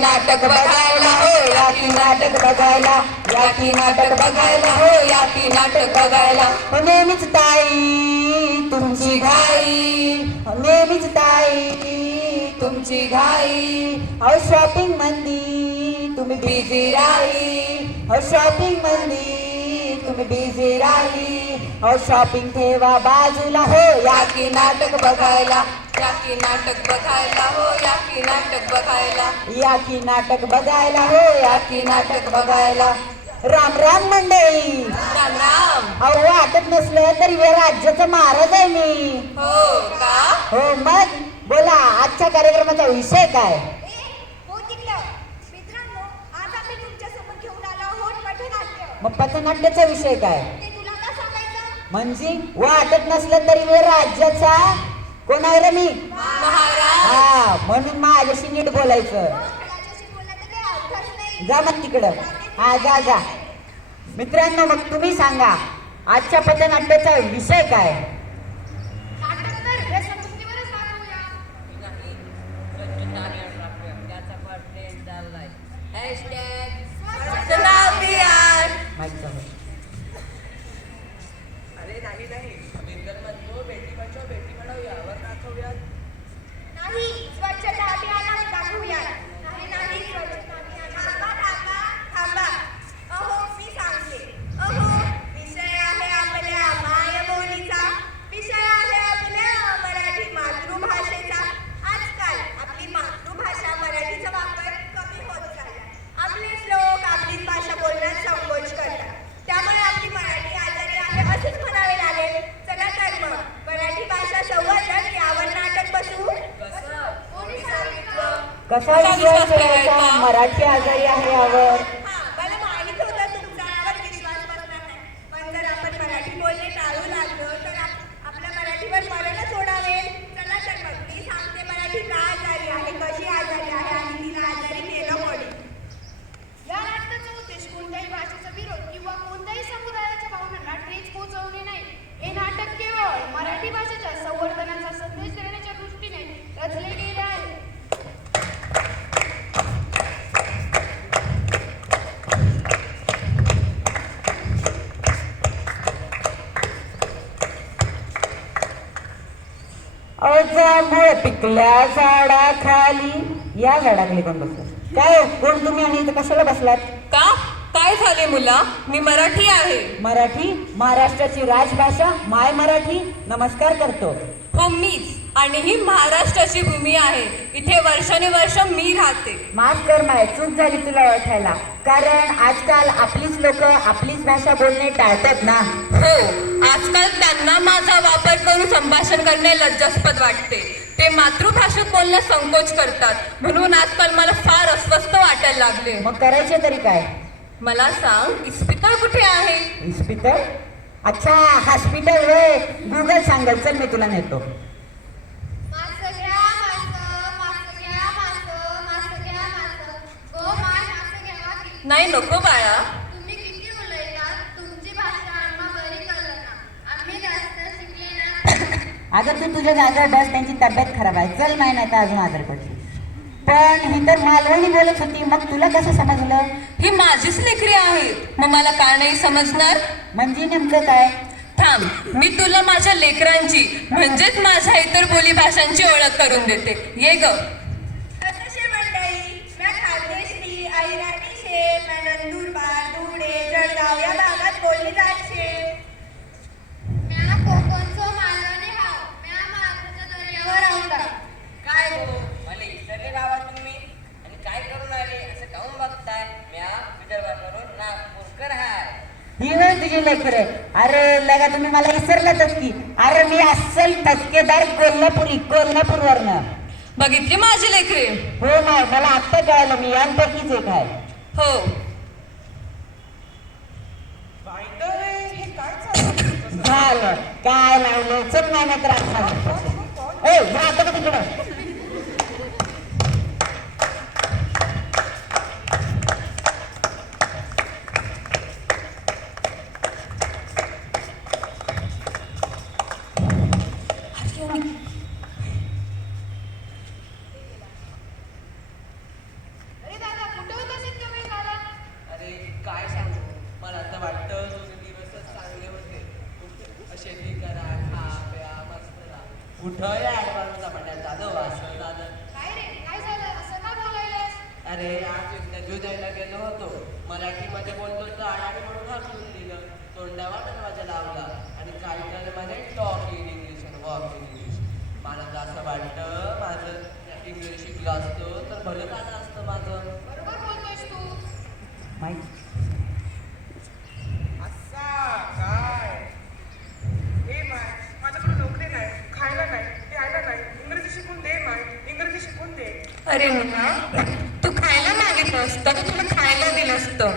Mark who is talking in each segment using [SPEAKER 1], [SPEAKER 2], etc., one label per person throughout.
[SPEAKER 1] नाटक बघायला हो या की नाटक बघायला. या की नाटक बघायला हो या की नाटक बघायला. हो, नेहमीच ताई तुमची घाई. हो, नेहमीच ताई तुमची घाई. अहो शॉपिंग मंदी तुम्ही बिझी राही. अहो शॉपिंग मंदी तुम्ही बिझी राही अहो शॉपिंग ठेवा बाजूला हो. या की नाटक बघायला.
[SPEAKER 2] या की नाटक बघायला हो या की नाटक बघायला.
[SPEAKER 1] या की नाटक बघायला हो या की नाटक बघायला. राम राम मंडळी.
[SPEAKER 2] राम राम.
[SPEAKER 1] अहो वाटत नसलं तरी या राज्याचा महाराज आहे मी.
[SPEAKER 2] हो का?
[SPEAKER 1] हो मग बोला आजच्या कार्यक्रमाचा विषय काय? मग पथनाट्याचा विषय काय? म्हणजे वाटत नसलं तरी मी राज्याचा कोण आहे रे मी?
[SPEAKER 2] महाराज.
[SPEAKER 1] हा म्हणून माझ्याशी नीट बोलायचं.
[SPEAKER 3] नाही.
[SPEAKER 1] जा मग तिकडं. हा जा जा. मित्रांनो मग तुम्ही सांगा आजच्या पथनाट्याचा विषय काय
[SPEAKER 3] तर या समजुतीवरच दाखवूया
[SPEAKER 2] स्वच्छता अभियान
[SPEAKER 1] माहिती अरे
[SPEAKER 3] नाही स्वच्छता अभियानात दाखवूया नाही नाही स्वच्छता अभियान थांबा थांबा थांबा अहो मी सांगते अहो विषय आहे आपल्या मायबोलीचा विषय आहे आपल्या मराठी मातृभाषेचा आजकाल आपली मातृभाषा मराठीचा वापर कमी होत चालला आपलेच लोक आपलीच भाषा बोलण्यात संकोच करतात त्यामुळे आपली मराठी आजारी आहे असेच म्हणावे लागेल चला तर मग मराठी भाषा संवर्धन यावर नाटक बसवू कोणी सांगितलं
[SPEAKER 1] कसा विषय ठेवायचा? मराठी आजारी आहे यावर
[SPEAKER 3] हा मला माहीत होतं तुमचा यावर विश्वास बसणार नाही पण जर आपण मराठी बोलणे टाळू लागलो तर आप- आपल्या मराठीवर मरणच ओढावेल चला तर मग मी सांगते मराठी का आजारी आहे कशी आजारी आहे आणि तिला आजारी केलं कोणी
[SPEAKER 4] या नाटकाचा उद्देश कोणत्याही भाषेचा विरोध किंवा कोणत्याही समुदायाच्या भावनांना ठेच पोहोचवणे नाही हे नाटक केवळ मराठी भाषेच्या संवर्धनाचा संदेश देण्याच्या दृष्टीने रचले गेले आहे
[SPEAKER 1] अजामुळे पिकल्या झाडाखाली. या झाडाखाली कोण बसलं? काय हो? कोण तुम्ही आणि इथं कशाला बसलात?
[SPEAKER 2] का? काय झाले मुला? मी मराठी आहे.
[SPEAKER 1] मराठी? महाराष्ट्राची राजभाषा? माय मराठी? नमस्कार करतो.
[SPEAKER 2] हो मीच. आणि ही महाराष्ट्राची भूमी आहे. इथे वर्षानुवर्ष मी राहते.
[SPEAKER 1] माफ कर माय चूक झाली तुला ओळखायला. कारण आजकाल आपलीच लोक आपलीच भाषा बोलणे टाळतात ना.
[SPEAKER 2] हो आजकाल त्यांना माझा वापर करून संभाषण करणे लज्जास्पद वाटते. ते मातृभाषेत बोलण्यास संकोच करतात. म्हणून आजकाल मला फार अस्वस्थ वाटायला लागले.
[SPEAKER 1] मग करायचे तरी काय?
[SPEAKER 2] मला सांग इस्पितळ कुठे आहे?
[SPEAKER 1] इस्पितळ? अच्छा हॉस्पिटल वे गुगल सांगल. चल मी तुला नेतो.
[SPEAKER 4] घ्या घ्या घ्या गो माय घ्या
[SPEAKER 2] नाही नको बाळा
[SPEAKER 4] तुम्ही किती उलयतात तुमची भाषा आम्हा बरी कळना आम्ही जास्त शिकले ना
[SPEAKER 1] अगं तू तुझ्या जागेवर बस त्यांची तब्येत खराब आहे. चल नाही नाही तर अजून आजार पडली पण ही तर मालवणी बोलत होती. मग तुला कसं समजलं?
[SPEAKER 2] ही माझीच लेकरी आहे. मग मला का नाही समजणार?
[SPEAKER 1] म्हणजे नेमकं काय?
[SPEAKER 2] थांब. मी तुला माझ्या लेकरांची म्हणजेच माझ्या इतर बोली भाषांची ओळख करून देते. ये ग.
[SPEAKER 3] मंडळी शे नंदुरबार धुळे जळगाव या भागात बोलली जात शे
[SPEAKER 4] म्या कोकणचो मालवणी हाव म्या महाराष्ट्राच्या दर्यावर राहता
[SPEAKER 5] काय हो मला इसरले गावा तुम्ही आणि काय करून आले असं काऊन बघताय म्या विदर्भावरून नागपूरकर हाय
[SPEAKER 1] ही तुझी लेकर अरे लगा तुम्ही मला विसरलातच की अरे मी अस्सल टचकेदार कोल्हापुरी कोल्हापूरवरनं.
[SPEAKER 2] बघितली माझी लेकरे?
[SPEAKER 1] हो नाही मला आत्ता कळालं मी यांपैकीच एक आहे.
[SPEAKER 2] हो.
[SPEAKER 1] झालं. काय लावलं? चल नाही नाही तर आता ए का तिकडं?
[SPEAKER 6] वाटायला माझ्या लावला आणि काही करायला माझ्या टॉक इन इंग्लिश आणि वॉक इन इंग्लिश मला तर असं वाटतं माझं इंग्लिश शिकलं असतं तर भलं झालं असतं माझं?
[SPEAKER 4] बरोबर बोलतोयस तू.
[SPEAKER 7] माहिती
[SPEAKER 2] अरे तू खायला मागितलं असतं तर तुला खायला दिलं असतं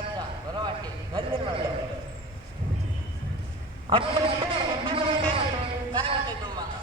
[SPEAKER 2] समाजाला
[SPEAKER 7] बरं काय
[SPEAKER 6] वाटते
[SPEAKER 7] तुम्हाला?